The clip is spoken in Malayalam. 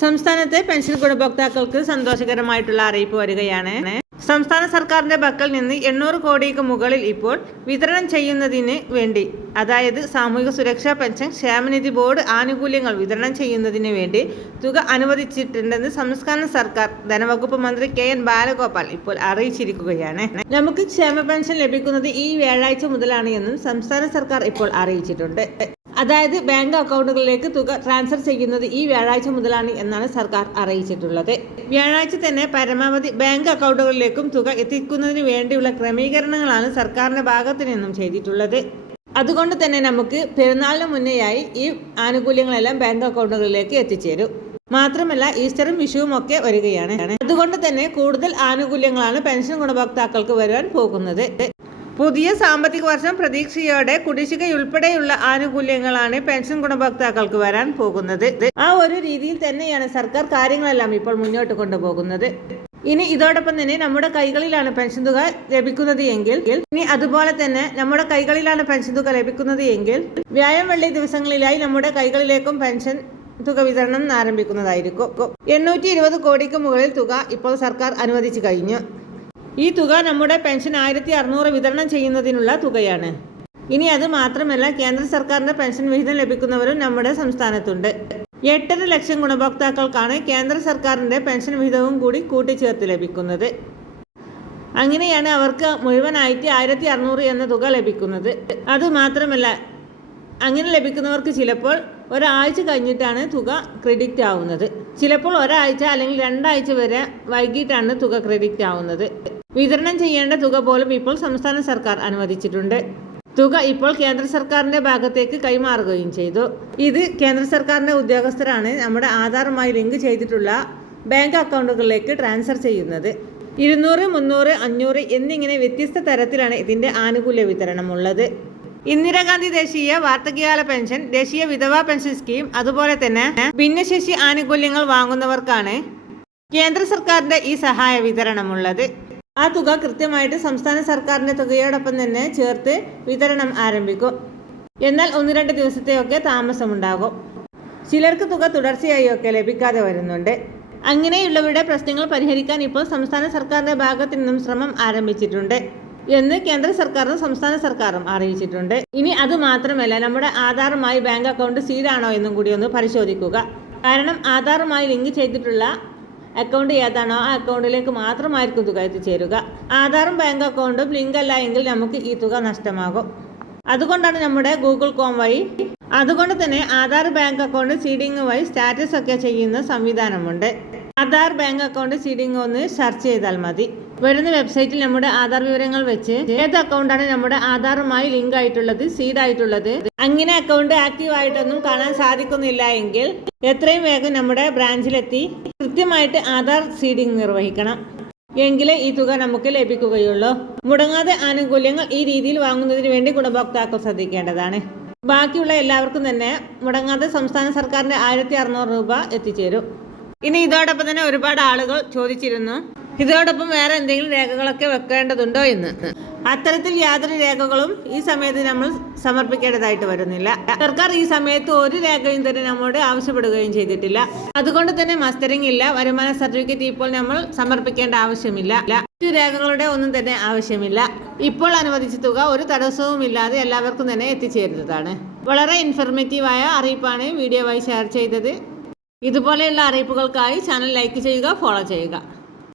സംസ്ഥാനത്തെ പെൻഷൻ ഗുണഭോക്താക്കൾക്ക് സന്തോഷകരമായിട്ടുള്ള അറിയിപ്പ് വരികയാണ്. സംസ്ഥാന സർക്കാരിന്റെ പക്കൽ നിന്ന് എണ്ണൂറ് കോടിക്ക് മുകളിൽ ഇപ്പോൾ വിതരണം ചെയ്യുന്നതിന് വേണ്ടി അതായത് സാമൂഹിക സുരക്ഷാ പെൻഷൻ ക്ഷേമനിധി ബോർഡ് ആനുകൂല്യങ്ങൾ വിതരണം ചെയ്യുന്നതിന് വേണ്ടി തുക അനുവദിച്ചിട്ടുണ്ടെന്ന് സംസ്ഥാന സർക്കാർ ധനവകുപ്പ് മന്ത്രി കെ എൻ ബാലഗോപാൽ ഇപ്പോൾ അറിയിച്ചിരിക്കുകയാണ്. നമുക്ക് ക്ഷേമ പെൻഷൻ ലഭിക്കുന്നത് ഈ വ്യാഴാഴ്ച മുതലാണ് എന്നും സംസ്ഥാന സർക്കാർ ഇപ്പോൾ അറിയിച്ചിട്ടുണ്ട്. അതായത് ബാങ്ക് അക്കൗണ്ടുകളിലേക്ക് തുക ട്രാൻസ്ഫർ ചെയ്യുന്നത് ഈ വ്യാഴാഴ്ച മുതലാണ് എന്നാണ് സർക്കാർ അറിയിച്ചിട്ടുള്ളത്. വ്യാഴാഴ്ച തന്നെ പരമാവധി ബാങ്ക് അക്കൗണ്ടുകളിലേക്കും തുക എത്തിക്കുന്നതിന് വേണ്ടിയുള്ള ക്രമീകരണങ്ങളാണ് സർക്കാരിന്റെ ഭാഗത്തു നിന്നും ചെയ്തിട്ടുള്ളത്. അതുകൊണ്ട് തന്നെ നമുക്ക് പെരുന്നാളിന് മുന്നേയായി ഈ ആനുകൂല്യങ്ങളെല്ലാം ബാങ്ക് അക്കൗണ്ടുകളിലേക്ക് എത്തിച്ചേരും. മാത്രമല്ല ഈസ്റ്ററും വിഷുവും ഒക്കെ വരികയാണ്. അതുകൊണ്ട് തന്നെ കൂടുതൽ ആനുകൂല്യങ്ങളാണ് പെൻഷൻ ഗുണഭോക്താക്കൾക്ക് വരുവാൻ പോകുന്നത്. പുതിയ സാമ്പത്തിക വർഷം പ്രതീക്ഷയോടെ കുടിശ്ശികയുൾപ്പെടെയുള്ള ആനുകൂല്യങ്ങളാണ് പെൻഷൻ ഗുണഭോക്താക്കൾക്ക് വരാൻ പോകുന്നത്. ആ ഒരു രീതിയിൽ തന്നെയാണ് സർക്കാർ കാര്യങ്ങളെല്ലാം ഇപ്പോൾ മുന്നോട്ട് കൊണ്ടുപോകുന്നത്. ഇനി ഇതോടൊപ്പം തന്നെ നമ്മുടെ കൈകളിലാണ് പെൻഷൻ തുക ലഭിക്കുന്നത് എങ്കിൽ ഇനി അതുപോലെ തന്നെ നമ്മുടെ കൈകളിലാണ് പെൻഷൻ തുക ലഭിക്കുന്നത് എങ്കിൽ വ്യാഴം വെള്ളി ദിവസങ്ങളിലായി നമ്മുടെ കൈകളിലേക്കും പെൻഷൻ തുക വിതരണം ആരംഭിക്കുന്നതായിരിക്കും. എണ്ണൂറ്റി ഇരുപത് കോടിക്ക് മുകളിൽ തുക ഇപ്പോൾ സർക്കാർ അനുവദിച്ചു കഴിഞ്ഞു. ഈ തുക നമ്മുടെ പെൻഷൻ ആയിരത്തി അറുന്നൂറ് വിതരണം ചെയ്യുന്നതിനുള്ള തുകയാണ്. ഇനി അത് മാത്രമല്ല കേന്ദ്ര സർക്കാരിന്റെ പെൻഷൻ വിഹിതം ലഭിക്കുന്നവരും നമ്മുടെ സംസ്ഥാനത്തുണ്ട്. എട്ടര ലക്ഷം ഗുണഭോക്താക്കൾക്കാണ് കേന്ദ്ര സർക്കാരിന്റെ പെൻഷൻ വിഹിതവും കൂടി കൂട്ടിച്ചേർത്ത് ലഭിക്കുന്നത്. അങ്ങനെയാണ് അവർക്ക് മുഴുവനായിട്ട് ആയിരത്തി അറുന്നൂറ് എന്ന തുക ലഭിക്കുന്നത്. അത് മാത്രമല്ല അങ്ങനെ ലഭിക്കുന്നവർക്ക് ചിലപ്പോൾ ഒരാഴ്ച കഴിഞ്ഞിട്ടാണ് തുക ക്രെഡിറ്റ് ആവുന്നത്. ചിലപ്പോൾ ഒരാഴ്ച അല്ലെങ്കിൽ രണ്ടാഴ്ച വരെ വൈകിട്ടാണ് തുക ക്രെഡിറ്റ് ആവുന്നത്. വിതരണം ചെയ്യേണ്ട തുക പോലും ഇപ്പോൾ സംസ്ഥാന സർക്കാർ അനുവദിച്ചിട്ടുണ്ട്. തുക ഇപ്പോൾ കേന്ദ്ര സർക്കാരിന്റെ ഭാഗത്തേക്ക് കൈമാറുകയും ചെയ്തു. ഇത് കേന്ദ്ര സർക്കാരിന്റെ ഉദ്യോഗസ്ഥരാണ് നമ്മുടെ ആധാറുമായി ലിങ്ക് ചെയ്തിട്ടുള്ള ബാങ്ക് അക്കൗണ്ടുകളിലേക്ക് ട്രാൻസ്ഫർ ചെയ്യുന്നത്. ഇരുന്നൂറ് മുന്നൂറ് അഞ്ഞൂറ് എന്നിങ്ങനെ വ്യത്യസ്ത തരത്തിലാണ് ഇതിന്റെ ആനുകൂല്യ വിതരണം ഉള്ളത് ഇന്ദിരാഗാന്ധി ദേശീയ വാർദ്ധക്യകാല പെൻഷൻ ദേശീയ വിധവാ പെൻഷൻ സ്കീം അതുപോലെ തന്നെ ഭിന്നശേഷി ആനുകൂല്യങ്ങൾ വാങ്ങുന്നവർക്കാണ് കേന്ദ്ര സർക്കാരിന്റെ ഈ സഹായ വിതരണമുള്ളത്. ആ തുക കൃത്യമായിട്ട് സംസ്ഥാന സർക്കാരിന്റെ തുകയോടൊപ്പം തന്നെ ചേർത്ത് വിതരണം ആരംഭിക്കും. എന്നാൽ ഒന്ന് രണ്ട് ദിവസത്തെയൊക്കെ താമസമുണ്ടാകും. ചിലർക്ക് തുക തുടർച്ചയായൊക്കെ ലഭിക്കാതെ വരുന്നുണ്ട്. അങ്ങനെയുള്ളവരുടെ പ്രശ്നങ്ങൾ പരിഹരിക്കാൻ ഇപ്പോൾ സംസ്ഥാന സർക്കാരിന്റെ ഭാഗത്തു നിന്നും ശ്രമം ആരംഭിച്ചിട്ടുണ്ട് എന്ന് കേന്ദ്ര സർക്കാരും സംസ്ഥാന സർക്കാരും അറിയിച്ചിട്ടുണ്ട്. ഇനി അത് മാത്രമല്ല നമ്മുടെ ആധാറുമായി ബാങ്ക് അക്കൗണ്ട് സീലാണോ എന്നും കൂടി ഒന്ന് പരിശോധിക്കുക. കാരണം ആധാറുമായി ലിങ്ക് ചെയ്തിട്ടുള്ള അക്കൗണ്ട് ഏതാണോ ആ അക്കൗണ്ടിലേക്ക് മാത്രമായിരിക്കും തുക എത്തിച്ചേരുക. ആധാറും ബാങ്ക് അക്കൗണ്ടും ലിങ്ക് അല്ല എങ്കിൽ നമുക്ക് ഈ തുക നഷ്ടമാകും. അതുകൊണ്ടാണ് നമ്മുടെ ഗൂഗിൾ കോം വഴി അതുകൊണ്ട് തന്നെ ആധാർ ബാങ്ക് അക്കൗണ്ട് സീഡിങ് വഴി സ്റ്റാറ്റസ് ഒക്കെ ചെയ്യുന്ന സംവിധാനമുണ്ട്. ആധാർ ബാങ്ക് അക്കൗണ്ട് സീഡിംഗ് ഒന്ന് സെർച്ച് ചെയ്താൽ മതി. വരുന്ന വെബ്സൈറ്റിൽ നമ്മുടെ ആധാർ വിവരങ്ങൾ വെച്ച് ഏത് അക്കൗണ്ടാണ് നമ്മുടെ ആധാറുമായി ലിങ്ക് ആയിട്ടുള്ളത് സീഡ് ആയിട്ടുള്ളത്? അങ്ങനെ അക്കൗണ്ട് ആക്റ്റീവ് ആയിട്ടൊന്നും കാണാൻ സാധിക്കുന്നില്ല എങ്കിൽ എത്രയും വേഗം നമ്മുടെ ബ്രാഞ്ചിലെത്തി കൃത്യമായിട്ട് ആധാർ സീഡിംഗ് നിർവഹിക്കണം. എങ്കിലേ ഈ തുക നമുക്ക് ലഭിക്കുകയുള്ളൂ. മുടങ്ങാതെ ആനുകൂല്യങ്ങൾ ഈ രീതിയിൽ വാങ്ങുന്നതിന് വേണ്ടി ഗുണഭോക്താക്കൾ ശ്രദ്ധിക്കേണ്ടതാണ്. ബാക്കിയുള്ള എല്ലാവർക്കും തന്നെ മുടങ്ങാതെ സംസ്ഥാന സർക്കാരിന്റെ ആയിരത്തി അറുന്നൂറ് രൂപ എത്തിച്ചേരും. ഇനി ഇതോടൊപ്പം തന്നെ ഒരുപാട് ആളുകൾ ചോദിച്ചിരുന്നു ഇതോടൊപ്പം വേറെ എന്തെങ്കിലും രേഖകളൊക്കെ വെക്കേണ്ടതുണ്ടോ എന്ന്. അത്തരത്തിൽ യാതൊരു രേഖകളും ഈ സമയത്ത് നമ്മൾ സമർപ്പിക്കേണ്ടതായിട്ട് വരുന്നില്ല. സർക്കാർ ഈ സമയത്ത് ഒരു രേഖയും തന്നെ നമ്മോട് ആവശ്യപ്പെടുകയും ചെയ്തിട്ടില്ല. അതുകൊണ്ട് തന്നെ മസ്റ്ററിംഗ് ഇല്ല വരുമാന സർട്ടിഫിക്കറ്റ് ഇപ്പോൾ നമ്മൾ സമർപ്പിക്കേണ്ട ആവശ്യമില്ല. മറ്റു രേഖകളുടെ ഒന്നും തന്നെ ആവശ്യമില്ല. ഇപ്പോൾ അനുവദിച്ച തുക ഒരു തടസ്സവും ഇല്ലാതെ എല്ലാവർക്കും തന്നെ എത്തിച്ചേരുന്നതാണ്. വളരെ ഇൻഫർമേറ്റീവായ അറിയിപ്പാണ് വീഡിയോ വായി ഷെയർ ചെയ്തത്. ഇതുപോലെയുള്ള അറിയിപ്പുകൾക്കായി ചാനൽ ലൈക്ക് ചെയ്യുക ഫോളോ ചെയ്യുക.